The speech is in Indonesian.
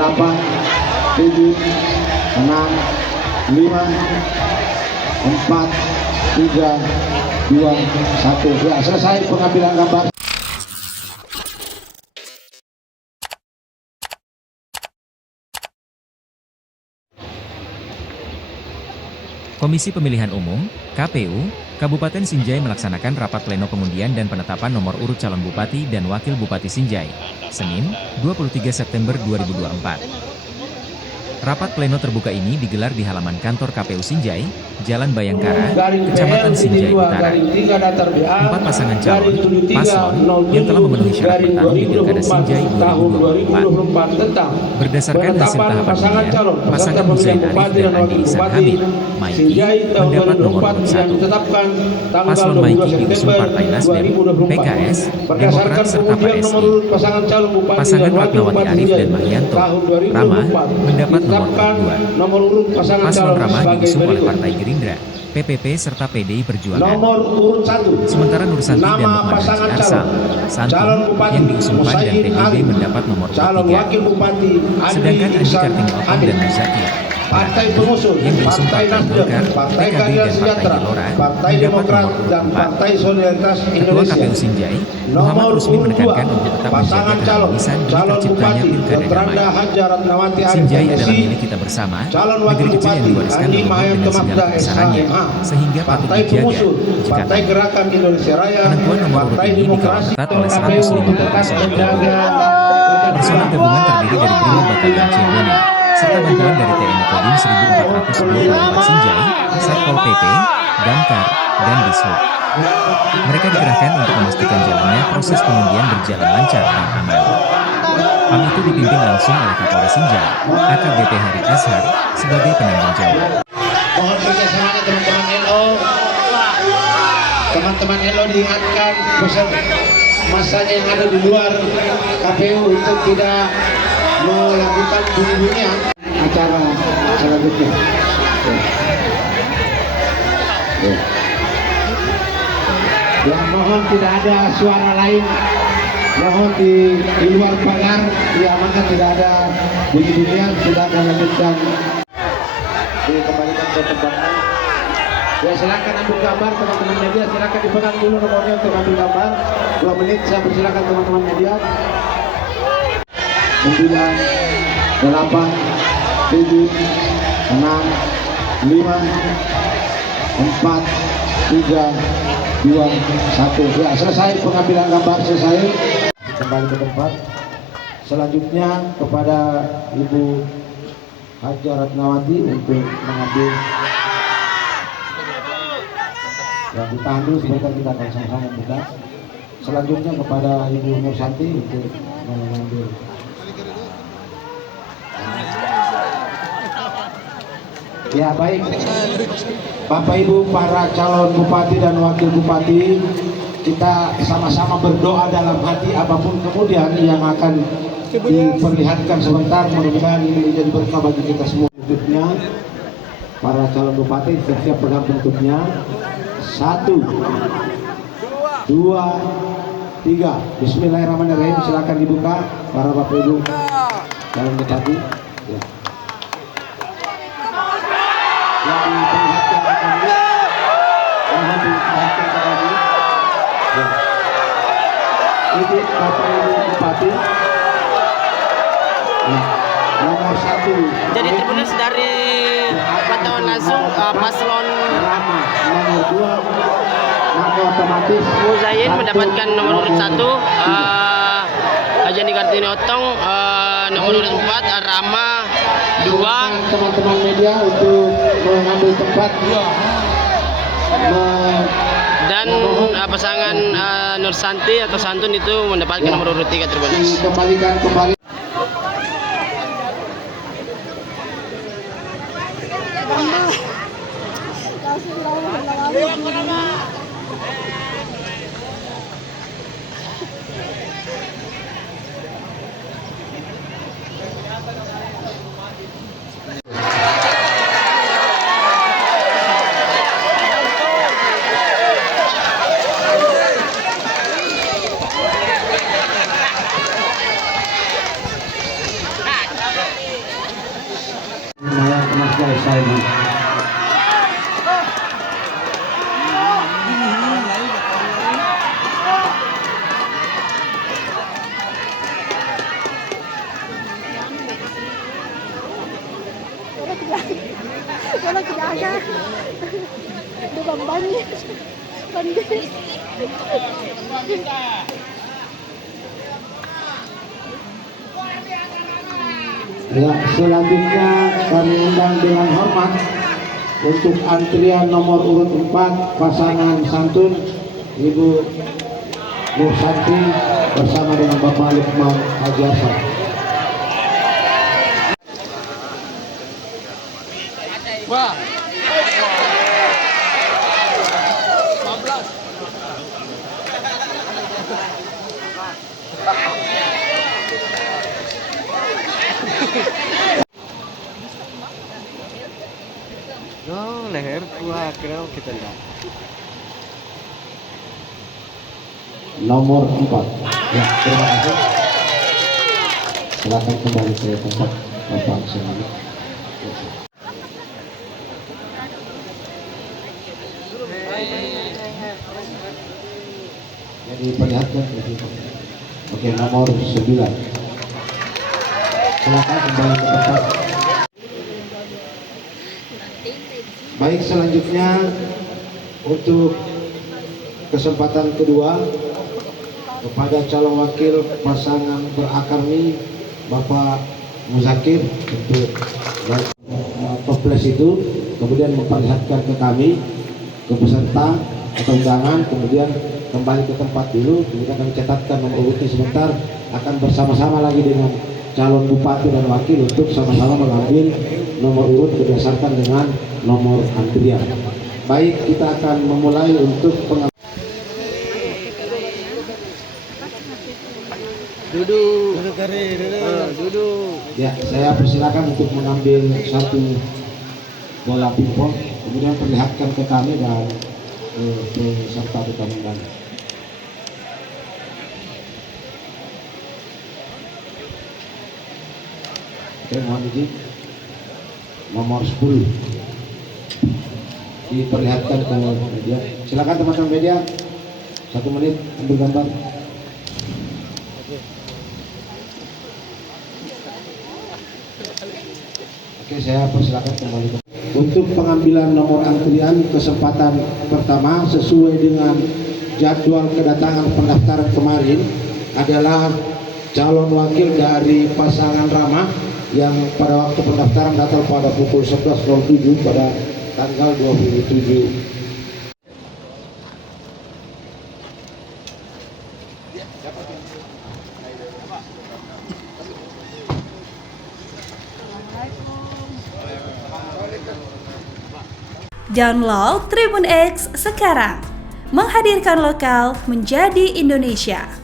8, 7, 6, 5, 4, 3, 2, 1. Ya, selesai pengambilan gambar. Komisi Pemilihan Umum, KPU, Kabupaten Sinjai melaksanakan rapat pleno pengundian dan penetapan nomor urut calon bupati dan wakil bupati Sinjai, Senin, 23 September 2024. Rapat pleno terbuka ini digelar di halaman kantor KPU Sinjai, Jalan Bayangkara, Kecamatan Sinjai Utara. 4 pasangan calon, paslon, yang telah memenuhi syarat bertarung di Pilkada Sinjai 2024. Berdasarkan hasil tahapan undian, pasangan Huzain Arif dan Andi Ihsan Hamid, Maiki, mendapat nomor urut 1. Paslon Maiki diusung Partai Nasdem, PKS, Demokrat serta PSI. Pasangan Ratnawati Arif dan Mahyanto, Rama, mendapat nomor urut 2. Paslon Rama diusung oleh Partai Gerindra, PPP serta PDI Perjuangan. Sementara Nursanti dan Lukman Haji Arsal, Santun, yang diusung PAN dan PBB mendapat nomor urut 3. Sedangkan Andi Kartini Otong dan Muzakir, Partai Pengusung, yang diusung Partai Partai Nasdem, Golkar, Partai PKB Keadilan dan Partai Sejahtera, Gelora, Partai mendapat Demokrat, nomor urut dan 4. Partai Solidaritas Ketua Indonesia. KPU Sinjai, Muhammad Rusmi menekankan untuk tetap menjaga keharmonisan demi terciptanya pilkada damai. Sinjai adalah milik kita bersama, negeri kecil yang diwariskan leluhur dengan segala kebesarannya, sehingga patut dijaga jika Partai Gerakan Indonesia Raya, penentuan nomor urut ini dikawal ketat oleh 150 personel gabungan. Personel gabungan terdiri dari Brimob Batalion Cirebon, serta bantuan dari TNI Kodim 1424 Sinjai, Satpol PP, Damkar, dan Dishub. Mereka dikerahkan untuk memastikan jalannya proses pengundian berjalan lancar dan aman. PAM itu dipimpin langsung oleh Kapolres Sinjai, AKBP Hari Azhar, sebagai penanggung jawab. Mohon kerjasamanya teman-teman LO. Teman-teman LO diingatkan masanya yang ada di luar KPU untuk tidak melakukan bunyi-bunyian acara selanjutnya. Ya, mohon tidak ada suara lain. Mohon di luar pagar diamankan, tidak ada bunyi-bunyian. Sudah akan lanjutkan. Dikembalikan ke tempatnya. Ya, silakan ambil gambar teman-teman media. Silakan dipegang dulu nomornya untuk ambil gambar. 2 menit saya persilakan teman-teman media. 9, 8, 7, 6, 5, 4, 3, 2, 1. Ya, selesai pengambilan gambar, selesai. Kembali ke tempat. Selanjutnya kepada Ibu Haji Ratnawati untuk mengambil. Ya, ditahan dulu sebentar, kita akan sama-sama buka. Selanjutnya kepada Ibu Nursanti untuk mengambil. Ya, baik Bapak Ibu para calon bupati dan wakil bupati, kita sama-sama berdoa dalam hati apapun kemudian yang akan diperlihatkan sebentar, mudah-mudahan ini menjadi berkah bagi kita semua. Bentuknya para calon bupati siap-siap pegang bentuknya. 1, 2, 3. Bismillahirrahmanirrahim. Silakan dibuka para Bapak Ibu calon bupati. Ya. Yang diperlihatkan ke kami, mohon diperlihatkan ke kami. Ya. Ini Bapak Ibu Bupati. Ya. Nomor 1. Jadi terputus dari pantauan langsung paslon Rama. Nomor 2. Maka otomatis Huzain mendapatkan nomor urut 1, Haji Kartini Otong nomor urut 4, Rama 2. Teman-teman media untuk mengambil tempat. Dan pasangan Nursanti atau Santun itu mendapatkan nomor urut 3 terputus. Dikembalikan kembali. Ya, selanjutnya kami undang dengan hormat untuk antrian nomor urut 4 pasangan santun Ibu Nur Santi bersama dengan Bapak Lukman Haji Hasan. No, leher gua creo que tendrá. Nomor 4. Ya, terima kasih. Silakan kembali ke tempat Bapak Senadi. Jadi perlihatkan. Oke, nomor 9. Silakan kembali ke tempat. Baik, selanjutnya untuk kesempatan kedua kepada calon wakil pasangan berakarni Bapak Muzakir untuk toples itu, kemudian memperlihatkan ke kami, ke peserta atau undangan, kemudian kembali ke tempat dulu, kemudian kami catatkan nomor urutnya sebentar, akan bersama-sama lagi dengan calon bupati dan wakil untuk sama-sama mengambil nomor urut berdasarkan dengan nomor antrian. Baik, kita akan memulai untuk Duduk. Ya, saya persilakan untuk mengambil satu bola pingpong, kemudian perlihatkan ke kami dan peserta pertandingan. Oke, mohon izin. Nomor 10 diperlihatkan ke media. Silakan teman-teman media, 1 menit ambil gambar. Oke, saya persilakan kembali. Untuk pengambilan nomor antrian kesempatan pertama sesuai dengan jadwal kedatangan pendaftaran kemarin adalah calon wakil dari pasangan Rama yang pada waktu pendaftaran datang pada pukul 11.07 pada tanggal 27. Download Tribun X sekarang, menghadirkan lokal menjadi Indonesia.